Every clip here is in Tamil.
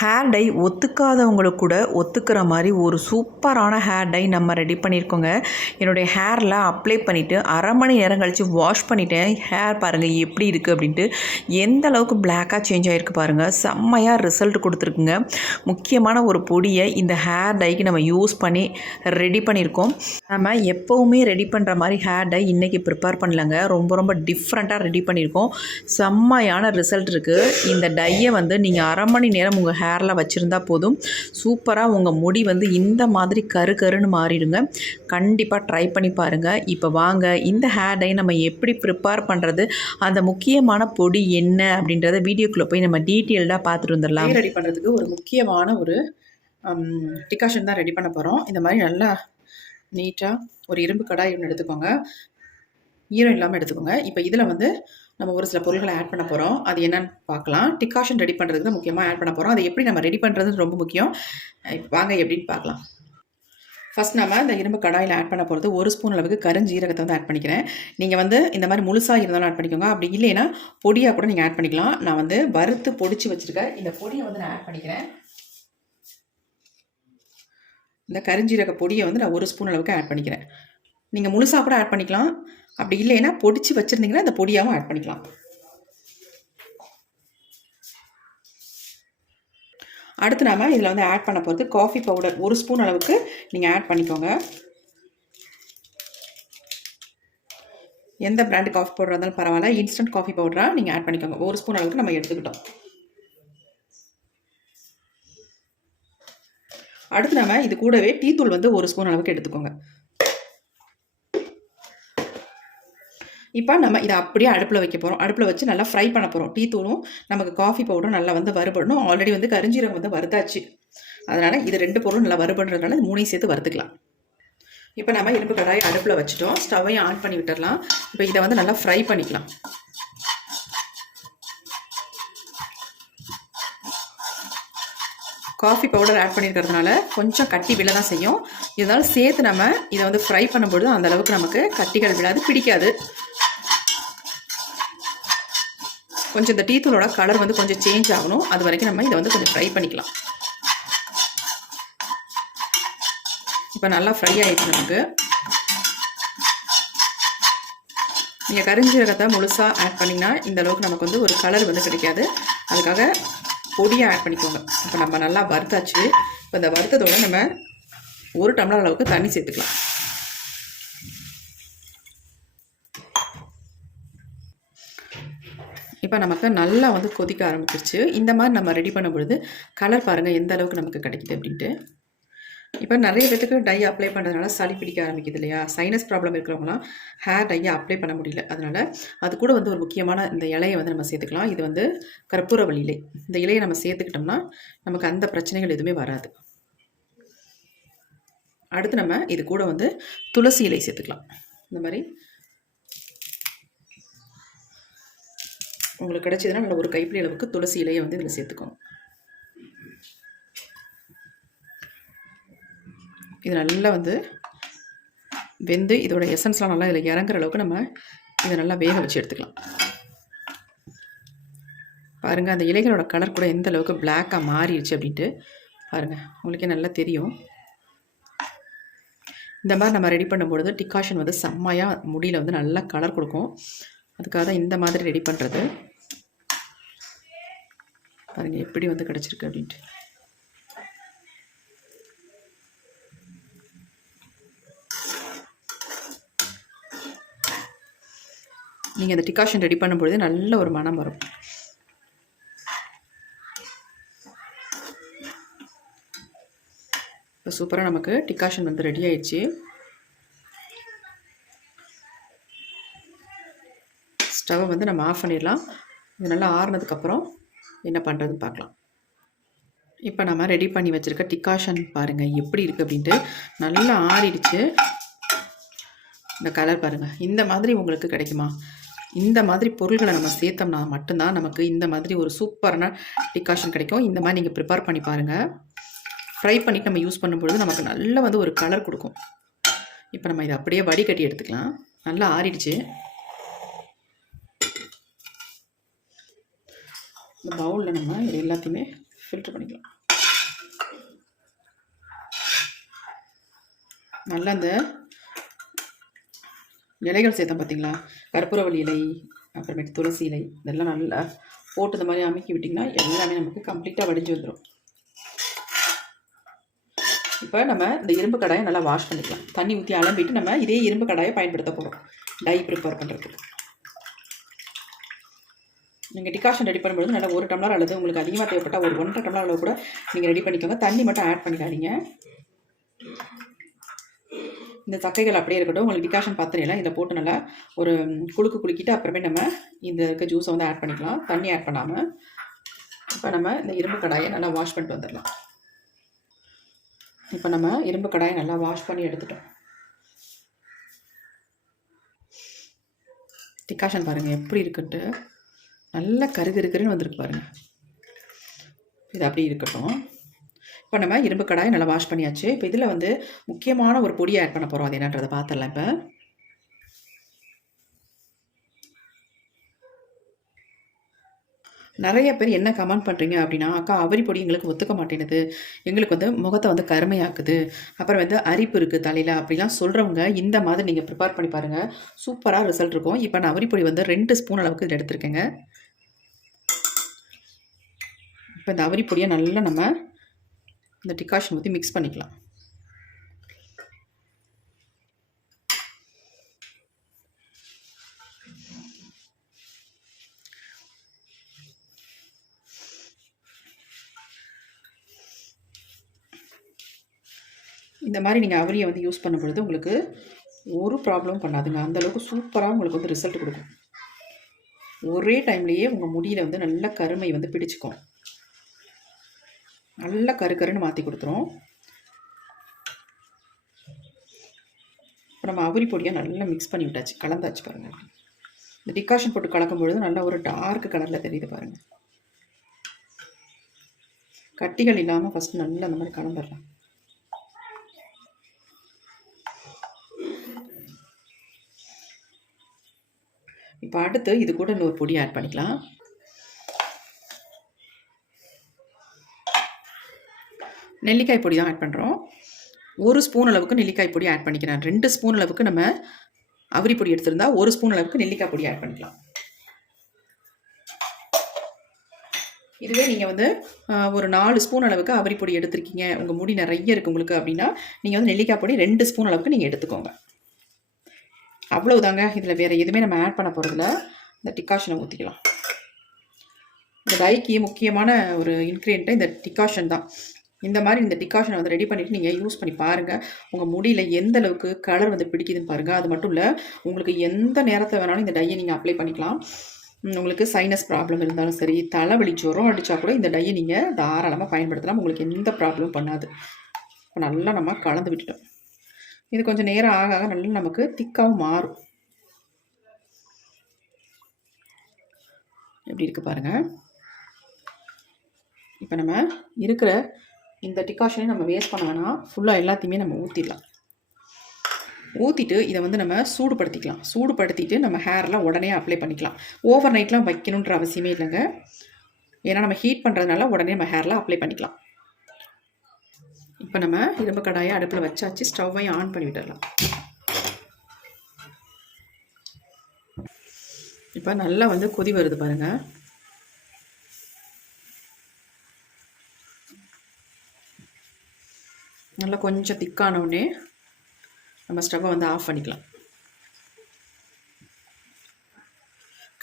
ஹேர் டை ஒத்துக்காதவங்களுக்கு கூட ஒத்துக்கிற மாதிரி ஒரு சூப்பரான ஹேர் டை நம்ம ரெடி பண்ணியிருக்கோங்க. என்னுடைய ஹேரில் அப்ளை பண்ணிவிட்டு அரை மணி நேரம் கழித்து வாஷ் பண்ணிவிட்டேன் ஹேர் பாருங்கள் எப்படி இருக்குது அப்படின்ட்டு. எந்த அளவுக்கு பிளாக்காக சேஞ்ச் ஆகிருக்கு பாருங்கள் செம்மையாக ரிசல்ட் கொடுத்துருக்குங்க. முக்கியமான ஒரு பொடியை இந்த ஹேர் டைக்கு நம்ம யூஸ் பண்ணி ரெடி பண்ணியிருக்கோம். நம்ம எப்போவுமே ரெடி பண்ணுற மாதிரி ஹேர் டை இன்றைக்கி ப்ரிப்பேர் பண்ணலங்க. ரொம்ப ரொம்ப டிஃப்ரெண்ட்டாக ரெடி பண்ணியிருக்கோம். செம்மையான ரிசல்ட் இருக்குது இந்த டையை வந்து நீங்கள் அரை மணி நேரம் உங்கள் ஹேர் ஹேரில் வச்சுருந்தா போதும். சூப்பராக உங்கள் முடி வந்து இந்த மாதிரி கரு கருன்னு மாறிடுங்க. கண்டிப்பாக ட்ரை பண்ணி பாருங்கள் இப்போ வாங்க இந்த ஹேர் டை நம்ம எப்படி ப்ரிப்பேர் பண்ணுறது அந்த முக்கியமான பொடி என்ன அப்படின்றத வீடியோக்குள்ளே போய் நம்ம டீட்டெயில்டாக பார்த்துட்டு வந்துடலாம். ரெடி பண்ணுறதுக்கு ஒரு முக்கியமான ஒரு டிகாஷன் தான் ரெடி பண்ண போகிறோம் இந்த மாதிரி நல்லா நீட்டாக ஒரு இரும்பு கடாய் ஒன்று எடுத்துக்கோங்க. ஈரம் இல்லாமல் எடுத்துக்கோங்க. இப்போ இதில் வந்து நம்ம ஒரு சில பொருட்களை ஆட் பண்ண போகிறோம் அது என்னன்னு பார்க்கலாம். டிகாஷன் ரெடி பண்ணுறதுக்கு தான் முக்கியமாக ஆட் பண்ண போகிறோம் அதை எப்படி நம்ம ரெடி பண்ணுறது ரொம்ப முக்கியம். வாங்க எப்படின்னு பார்க்கலாம். ஃபஸ்ட் நம்ம இந்த இரும்பு கடாயில் ஆட் பண்ண போகிறது ஒரு ஸ்பூன் அளவுக்கு கருஞ்சீரகத்தை வந்து ஆட் பண்ணிக்கிறேன். நீங்கள் வந்து இந்த மாதிரி முழுசாக இருந்தாலும் ஆட் பண்ணிக்கோங்க. அப்படி இல்லைன்னா பொடியாக கூட நீங்கள் ஆட் பண்ணிக்கலாம். நான் வந்து வறுத்து பொடிச்சு வச்சுருக்கேன் இந்த பொடியை வந்து நான் ஆட் பண்ணிக்கிறேன். இந்த கருஞ்சீரக பொடியை வந்து நான் ஒரு ஸ்பூன் அளவுக்கு ஆட் பண்ணிக்கிறேன். நீங்கள் முழுசாக கூட ஆட் பண்ணிக்கலாம். அப்படி இல்லைன்னா பொடிச்சு வச்சுருந்தீங்கன்னா அந்த பொடியாகவும் ஆட் பண்ணிக்கலாம். அடுத்து நாம இதில் வந்து ஆட் பண்ண போகிறது காஃபி பவுடர் ஒரு ஸ்பூன் அளவுக்கு நீங்கள் ஆட் பண்ணிக்கோங்க. எந்த பிராண்டு காஃபி பவுடராக இருந்தாலும் பரவாயில்ல. இன்ஸ்டன்ட் காஃபி பவுடராக நீங்கள் ஆட் பண்ணிக்கோங்க. ஒரு ஸ்பூன் அளவுக்கு நம்ம எடுத்துக்கிட்டோம். அடுத்து நம்ம இது கூடவே டீ தூள் வந்து ஒரு ஸ்பூன் அளவுக்கு எடுத்துக்கோங்க. இப்போ நம்ம இதை அப்படியே அடுப்பில் வைக்க போகிறோம் அடுப்பில் வச்சு நல்லா ஃப்ரை பண்ண போகிறோம் டீ தூளும் நமக்கு காஃபி பவுடரும் நல்லா வந்து வறுபடணும். ஆல்ரெடி வந்து கரிஞ்சீரகம் வந்து வறுத்தாச்சு. அதனால் இது ரெண்டு பொருளும் நல்லா வறுபடுறதுனால மூணையும் சேர்த்து வறுத்துக்கலாம். இப்போ நம்ம இரும்பு கடாயை அடுப்பில் வச்சுட்டோம். ஸ்டவ்வையும் ஆன் பண்ணி விட்டுடலாம் இப்போ இதை வந்து நல்லா ஃப்ரை பண்ணிக்கலாம். காஃபி பவுடர் ஆட் பண்ணியிருக்கிறதுனால கொஞ்சம் கட்டி விழ தான் செய்யும். இருந்தாலும் சேர்த்து நம்ம இதை வந்து ஃப்ரை பண்ணும்பொழுது அந்த அளவுக்கு நமக்கு கட்டிகள் விழாது பிடிக்காது. கொஞ்சம் இந்த டீத்தூளோட கலர் வந்து கொஞ்சம் சேஞ்ச் ஆகணும். அது வரைக்கும் நம்ம இதை வந்து கொஞ்சம் ஃப்ரை பண்ணிக்கலாம். இப்போ நல்லா ஃப்ரை ஆகிடுச்சு நமக்கு. நீங்கள் கரிஞ்சீரகத்தை முழுசாக ஆட் பண்ணிங்கன்னா இந்த அளவுக்கு நமக்கு வந்து ஒரு கலர் வந்து கிடைக்காது. அதுக்காக பொடியை ஆட் பண்ணிக்கோங்க. இப்போ நம்ம நல்லா வறுத்தாச்சு. இப்போ இந்த வறுத்ததோட நம்ம ஒரு டம்ளர் அளவுக்கு தண்ணி சேர்த்துக்கலாம். இப்போ நமக்கு நல்லா வந்து கொதிக்க ஆரம்பிச்சிருச்சு. இந்த மாதிரி நம்ம ரெடி பண்ணும் பொழுது கலர் பாருங்கள் எந்த அளவுக்கு நமக்கு கிடைக்குது அப்படின்ட்டு. இப்போ நிறைய பேத்துக்கு டை அப்ளை பண்ணுறதுனால சளி பிடிக்க ஆரம்பிக்குது இல்லையா? சைனஸ் ப்ராப்ளம் இருக்கிறவங்களாம் ஹேர் டையை அப்ளை பண்ண முடியல. அதனால் அது கூட வந்து ஒரு முக்கியமான இந்த இலையை வந்து நம்ம சேர்த்துக்கலாம். இது வந்து கற்பூரவள்ளி இலை இந்த இலையை நம்ம சேர்த்துக்கிட்டோம்னா நமக்கு அந்த பிரச்சனைகள் எதுவுமே வராது. அடுத்து நம்ம இது கூட வந்து துளசி இலை சேர்த்துக்கலாம். இந்த மாதிரி உங்களுக்கு கிடைச்சதுன்னா நல்ல ஒரு கைப்பிடி அளவுக்கு துளசி இலையை வந்து இதில் சேர்த்துக்கோங்க. இது நல்லா வந்து வெந்து இதோட எசன்ஸ்லாம் நல்லா இதில் இறங்குற அளவுக்கு நம்ம இதை நல்லா வேக வச்சு எடுத்துக்கலாம். பாருங்கள் அந்த இலைகளோட கலர் கூட எந்த அளவுக்கு பிளாக்காக மாறிடுச்சு அப்படின்ட்டு பாருங்கள் உங்களுக்கே நல்லா தெரியும். இந்த மாதிரி நம்ம ரெடி பண்ணும்பொழுது டிகாஷன் வந்து செம்மையாக முடியில் வந்து நல்லா கலர் கொடுக்கும். அதுக்காக தான் இந்த மாதிரி ரெடி பண்ணுறது பாருங்கள் எப்படி வந்து கிடச்சிருக்கு அப்படின்ட்டு. நீங்கள் அந்த டிகாஷன் ரெடி பண்ணும்பொழுது நல்ல ஒரு மனம் வரும். இப்போ சூப்பராக நமக்கு டிகாஷன் வந்து ரெடி ஆயிடுச்சு. ஸ்டவ்வை வந்து நம்ம ஆஃப் பண்ணிடலாம். இது நல்லா ஆறுனதுக்கப்புறம் என்ன பண்ணுறதுன்னு பார்க்கலாம். இப்போ நம்ம ரெடி பண்ணி வச்சுருக்க டிகாஷன் பாருங்கள் எப்படி இருக்குது அப்படின்ட்டு. நல்லா ஆறிடுச்சு. இந்த கலர் பாருங்கள் இந்த மாதிரி உங்களுக்கு கிடைக்குமா? இந்த மாதிரி பொருள்களை நம்ம சேர்த்தோம்னா மட்டும்தான் நமக்கு இந்த மாதிரி ஒரு சூப்பரான டிகாஷன் கிடைக்கும். இந்த மாதிரி நீங்கள் ப்ரிப்பேர் பண்ணி பாருங்கள் ஃப்ரை பண்ணிட்டு நம்ம யூஸ் பண்ணும்பொழுது நமக்கு நல்ல வந்து ஒரு கலர் கொடுக்கும். இப்போ நம்ம இதை அப்படியே வடிகட்டி எடுத்துக்கலாம். நல்லா ஆறிடுச்சு. இந்த பவுலில் நம்ம இது எல்லாத்தையுமே ஃபில்ட்ரு பண்ணிக்கலாம். நல்லா அந்த இலைகள் சேர்த்தோம் பார்த்தீங்களா கற்பூரவள்ளி இலை அப்புறமேட்டு துளசி இலை இதெல்லாம் நல்லா போட்டு இந்த மாதிரி அமைக்கி விட்டிங்கன்னா எல்லாமே நமக்கு கம்ப்ளீட்டாக வடிஞ்சு வந்துடும் இப்போ நம்ம இந்த இரும்பு கடாயை நல்லா வாஷ் பண்ணிக்கலாம். தண்ணி ஊற்றி அலம்பிட்டு நம்ம இதே இரும்பு கடாயை பயன்படுத்த போகிறோம் டை ப்ரிப்பேர் பண்ணுறதுக்கு நீங்கள் டிகாஷன் ரெடி பண்ணும்போது நல்லா ஒரு டம்ளர் அல்லது உங்களுக்கு அதிகமாக தேவைப்பட்டால் ஒரு ஒன்றரை டம்ளர் அளவு கூட நீங்கள் ரெடி பண்ணிக்கோங்க. தண்ணி மட்டும் ஆட் பண்ணிக்காதீங்க. இந்த சக்கைகள் அப்படியே இருக்கட்டும். உங்களுக்கு டிகாஷன் பாத்திரையில் இதை போட்டு நல்லா ஒரு குலுக்கு குலுக்கிட்டு அப்புறமே நம்ம இந்த இருக்க ஜூஸை வந்து ஆட் பண்ணிக்கலாம். தண்ணி ஆட் பண்ணாமல் இப்போ நம்ம இந்த இரும்பு கடாயை நல்லா வாஷ் பண்ணிட்டு வந்துடலாம். இப்போ நம்ம இரும்பு கடாயை நல்லா வாஷ் பண்ணி எடுத்துட்டோம். டிகாஷன் பாருங்கள் எப்படி இருக்குன்ட்டு. நல்லா கருகருக்குன்னு வந்திருக்கு பாருங்கள் இது அப்படி இருக்கட்டும். இப்போ நம்ம இரும்பு கடாயை நல்லா வாஷ் பண்ணியாச்சு. இப்போ இதில் வந்து முக்கியமான ஒரு பொடியை ஆட் பண்ண போகிறோம் அது என்னன்றதை பார்த்துடலாம் இப்போ. நிறைய பேர் என்ன கமெண்ட் பண்ணுறீங்க அப்படின்னா அக்கா அவரி பொடி எங்களுக்கு ஒத்துக்க மாட்டேனுது எங்களுக்கு வந்து முகத்தை வந்து கருமையாக்குது. அப்புறம் வந்து அரிப்பு இருக்குது தலையில் அப்படிலாம் சொல்கிறவங்க இந்த மாதிரி நீங்கள் ப்ரிப்பேர் பண்ணி பாருங்கள் சூப்பராக ரிசல்ட் இருக்கும். இப்போ நான் அவரி பொடி வந்து ரெண்டு ஸ்பூன் அளவுக்கு இதில் எடுத்துருக்கேங்க. இப்போ இந்த அவரி பொடியை நல்லா நம்ம இந்த டிகாஷன் ஊற்றி மிக்ஸ் பண்ணிக்கலாம். இந்த மாதிரி நீங்கள் அவரியை வந்து யூஸ் பண்ணும் பொழுது உங்களுக்கு ஒரு ப்ராப்ளமும் பண்ணாதுங்க. அந்தளவுக்கு சூப்பராக உங்களுக்கு வந்து ரிசல்ட் கொடுக்கும். ஒரே டைம்லேயே உங்கள் முடியில் வந்து நல்ல கருமை வந்து பிடிச்சிக்கும். நல்லா கரு கருன்னு மாற்றி கொடுத்துரும். இப்போ நம்ம அவரி பொடியை நல்லா மிக்ஸ் பண்ணி விட்டாச்சு கலந்தாச்சு பாருங்கள் இந்த டிகாஷன் போட்டு கலக்கும் பொழுது நல்லா ஒரு டார்க் கலரில் தெரியுது பாருங்கள் கட்டிகள் இல்லாமல் ஃபஸ்ட்டு நல்லா அந்த மாதிரி கலந்துடலாம். இப்போ அடுத்து இது கூட இன்னொரு பொடி ஆட் பண்ணிக்கலாம். நெல்லிக்காய் பொடி தான் ஆட் பண்ணுறோம் ஒரு ஸ்பூன் அளவுக்கு நெல்லிக்காய் பொடி ஆட் பண்ணிக்கிறேன். ரெண்டு ஸ்பூன் அளவுக்கு நம்ம அவரி பொடி எடுத்திருந்தா ஒரு ஸ்பூன் அளவுக்கு நெல்லிக்காய் பொடி ஆட் பண்ணிக்கலாம். இதுவே நீங்கள் வந்து ஒரு நாலு ஸ்பூன் அளவுக்கு அவரி பொடி எடுத்திருக்கீங்க. உங்கள் முடி நிறைய இருக்குது உங்களுக்கு அப்படின்னா நீங்கள் வந்து நெல்லிக்காய் பொடி ரெண்டு ஸ்பூன் அளவுக்கு நீங்கள் எடுத்துக்கோங்க. அவ்வளவுதாங்க. இதில் வேறு எதுவுமே நம்ம ஆட் பண்ண போகிறதில்ல இந்த டிகாஷனை ஊற்றிக்கலாம் இந்த டைக்கு முக்கியமான ஒரு இன்க்ரீடியண்ட்டு இந்த டிகாஷன் தான். இந்த மாதிரி இந்த டிகாஷனை வந்து ரெடி பண்ணிவிட்டு நீங்கள் யூஸ் பண்ணி பாருங்கள் உங்கள் முடியில் எந்த அளவுக்கு கலர் வந்து பிடிக்குதுன்னு பாருங்கள் அது மட்டும் இல்லை உங்களுக்கு எந்த நேரத்தில் வேணாலும் இந்த டையை நீங்கள் அப்ளை பண்ணிக்கலாம். உங்களுக்கு சைனஸ் ப்ராப்ளம் இருந்தாலும் சரி தலைவலி ஜுரம் அடித்தா கூட இந்த டையை நீங்கள் தாராளமாக பயன்படுத்தலாம். உங்களுக்கு எந்த ப்ராப்ளமும் பண்ணாது. இப்போ நல்லா நம்ம கலந்து விட்டுட்டோம். இது கொஞ்சம் நேரம் ஆக ஆக நல்லா நமக்கு திக்காகவும் மாறும். எப்படி இருக்கு பாருங்கள் இப்போ நம்ம இருக்கிற இந்த டிகாஷனையும் நம்ம வேஸ்ட் பண்ண வேணாம். ஃபுல்லாக எல்லாத்தையுமே நம்ம ஊற்றிடலாம் ஊற்றிட்டு இதை வந்து நம்ம சூடுபடுத்திக்கலாம். சூடுபடுத்திட்டு நம்ம ஹேர்லாம் உடனே அப்ளை பண்ணிக்கலாம். ஓவர் நைட்லாம் வைக்கணுன்ற அவசியமே இல்லைங்க. ஏன்னா நம்ம ஹீட் பண்ணுறதுனால உடனே நம்ம ஹேர்லாம் அப்ளை பண்ணிக்கலாம். இப்போ நம்ம இரும்பு கடாயை அடுப்பில் வச்சாச்சு. ஸ்டவ்வையும் ஆன் பண்ணி விட்டுடலாம். இப்போ நல்லா வந்து கொதி வருது பாருங்கள் நல்லா கொஞ்சம் திக்கான உடனே நம்ம ஸ்டவ்வை வந்து ஆஃப் பண்ணிக்கலாம்.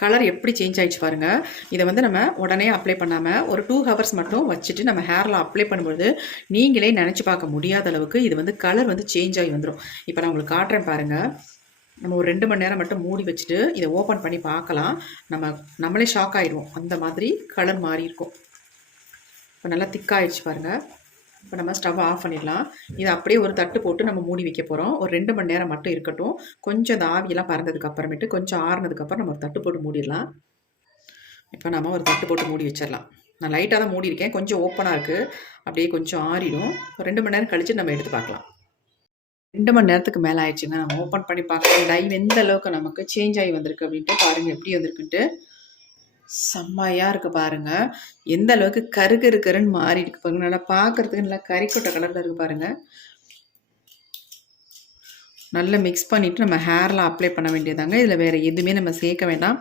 கலர் எப்படி சேஞ்ச் ஆகிடுச்சு பாருங்கள் இதை வந்து நம்ம உடனே அப்ளை பண்ணாமல் ஒரு டூ ஹவர்ஸ் மட்டும் வச்சுட்டு நம்ம ஹேரில் அப்ளை பண்ணும்போது நீங்களே நினச்சி பார்க்க முடியாத அளவுக்கு இது வந்து கலர் வந்து சேஞ்ச் ஆகி வந்துடும் இப்போ நான் உங்களுக்கு காட்டுறேன் பாருங்கள் நம்ம ஒரு ரெண்டு மணி நேரம் மட்டும் மூடி வச்சுட்டு இதை ஓப்பன் பண்ணி பார்க்கலாம். நம்ம நம்மளே ஷாக் ஆயிடுவோம். அந்த மாதிரி கலர் மாறி இருக்கும். இப்போ நல்லா திக்காயிடுச்சு பாருங்கள் இப்போ நம்ம ஸ்டவ் ஆஃப் பண்ணிடலாம். இதை அப்படியே ஒரு தட்டு போட்டு நம்ம மூடி வைக்க போகிறோம் ஒரு ரெண்டு மணி நேரம் மட்டும் இருக்கட்டும். கொஞ்சம் அந்த ஆவியெல்லாம் பறந்ததுக்கு அப்புறமேட்டு கொஞ்சம் ஆறுனதுக்கப்புறம் நம்ம ஒரு தட்டு போட்டு மூடிடலாம். இப்போ நம்ம ஒரு தட்டு போட்டு மூடி வச்சிடலாம். நான் லைட்டாக தான் மூடி இருக்கேன் கொஞ்சம் ஓப்பனாக இருக்குது அப்படியே கொஞ்சம் ஆறிடும். ஒரு ரெண்டு மணி நேரம் கழிச்சு நம்ம எடுத்து பார்க்கலாம். ரெண்டு மணி நேரத்துக்கு மேலே ஆயிடுச்சுங்க. நம்ம ஓப்பன் பண்ணி பார்க்கலாம். லைவ் எந்த அளவுக்கு நமக்கு சேஞ்ச் ஆகி வந்திருக்கு அப்படின்ட்டு பாருங்கள் எப்படி வந்திருக்குன்ட்டு. செம்மையாக இருக்குது பாருங்கள் எந்த அளவுக்கு கரு கரு கருன்னு மாறி இருக்கு பாருங்க. நல்லா பார்க்குறதுக்கு நல்லா கறிக்கொட்டை கலரில் இருக்குது பாருங்கள் நல்லா மிக்ஸ் பண்ணிவிட்டு நம்ம ஹேரில் அப்ளை பண்ண வேண்டியதாங்க இதில் வேறு எதுவுமே நம்ம சேர்க்க வேண்டாம்.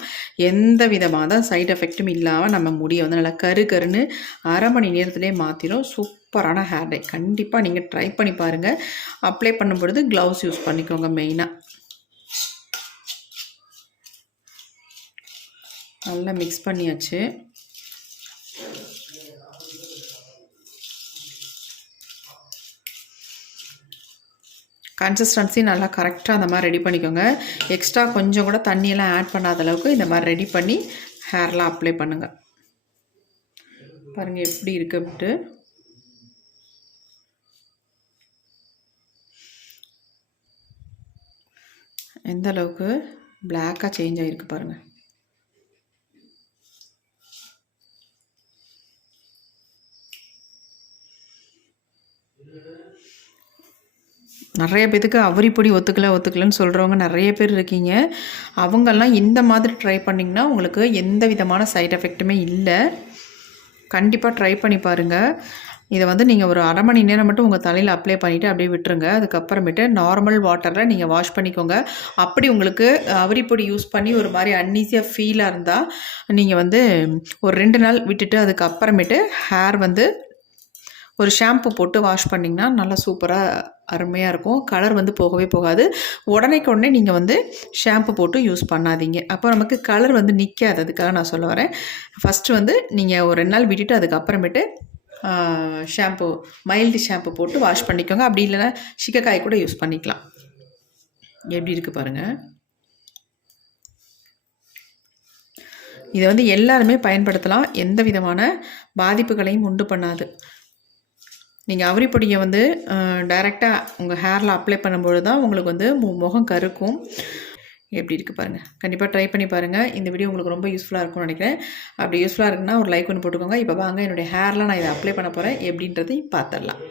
எந்த விதமான சைட் எஃபெக்ட்டும் இல்லாமல் நம்ம முடியை வந்து நல்லா கரு கருன்னு அரை மணி நேரத்துலேயே மாற்றிடும் சூப்பரான ஹேர் டை கண்டிப்பாக நீங்கள் ட்ரை பண்ணி பாருங்கள் அப்ளை பண்ணும் பொழுது க்ளவுஸ் யூஸ் பண்ணிக்கோங்க மெயினாக நல்லா மிக்ஸ் பண்ணியாச்சு. கன்சிஸ்டன்சி நல்லா கரெக்டாக அந்த மாதிரி ரெடி பண்ணிக்கோங்க. எக்ஸ்ட்ரா கொஞ்சம் கூட தண்ணியெல்லாம் ஆட் பண்ணாத அளவுக்கு இந்த மாதிரி ரெடி பண்ணி ஹேர்லாம் அப்ளை பண்ணுங்கள் பாருங்கள் எப்படி இருக்கு அப்படின்ட்டு. எந்த அளவுக்கு பிளாக்காக சேஞ்ச் ஆகிருக்கு பாருங்கள் நிறைய பேத்துக்கு அவரிப்பொடி ஒத்துக்கலை ஒத்துக்கலன்னு சொல்கிறவங்க நிறைய பேர் இருக்கீங்க. அவங்கெல்லாம் இந்த மாதிரி ட்ரை பண்ணிங்கன்னா உங்களுக்கு எந்த விதமான சைட் எஃபெக்ட்டுமே இல்லை. கண்டிப்பாக ட்ரை பண்ணி பாருங்கள் இதை வந்து நீங்கள் ஒரு அரை மணி நேரம் மட்டும் உங்கள் தலையில் அப்ளை பண்ணிவிட்டு அப்படியே விட்டுருங்க. அதுக்கப்புறமேட்டு நார்மல் வாட்டரில் நீங்கள் வாஷ் பண்ணிக்கோங்க. அப்படி உங்களுக்கு அவரிப்பொடி யூஸ் பண்ணி ஒரு மாதிரி அன்னீஸியாக ஃபீலாக இருந்தால் நீங்கள் வந்து ஒரு ரெண்டு நாள் விட்டுட்டு அதுக்கப்புறமேட்டு ஹேர் வந்து ஒரு ஷாம்பு போட்டு வாஷ் பண்ணிங்கன்னா நல்லா சூப்பராக அருமையாக இருக்கும். கலர் வந்து போகவே போகாது. உடனேக்கு உடனே நீங்கள் வந்து ஷாம்பு போட்டு யூஸ் பண்ணாதீங்க. அப்போ நமக்கு கலர் வந்து நிற்காது அதுக்காக நான் சொல்ல வரேன். ஃபஸ்ட்டு வந்து நீங்கள் ஒரு ரெண்டு நாள் விட்டுட்டு அதுக்கப்புறமேட்டு ஷாம்பு மைல்டு ஷாம்பு போட்டு வாஷ் பண்ணிக்கோங்க. அப்படி இல்லைன்னா சிக்கக்காய் கூட யூஸ் பண்ணிக்கலாம். எப்படி இருக்குது பாருங்கள் இதை வந்து எல்லாருமே பயன்படுத்தலாம். எந்த விதமான பாதிப்புகளையும் உண்டு பண்ணாது. நீங்கள் அவரிப்பொடியை வந்து டைரெக்டாக உங்கள் ஹேரில் அப்ளை பண்ணும்பொழுது தான் உங்களுக்கு வந்து மு- முகம் கருக்கும். எப்படி இருக்குது பாருங்கள் கண்டிப்பாக ட்ரை பண்ணி பாருங்கள் இந்த வீடியோ உங்களுக்கு ரொம்ப யூஸ்ஃபுல்லாக இருக்கும்னு நினைக்கிறேன். அப்படி யூஸ்ஃபுல்லாக இருக்குன்னா ஒரு லைக் ஒன்று போட்டுக்கோங்க. இப்போ வாங்க என்னுடைய ஹேரில் நான் இதை அப்ளை பண்ண போகிறேன் எப்படின்றதையும் பார்த்துடலாம்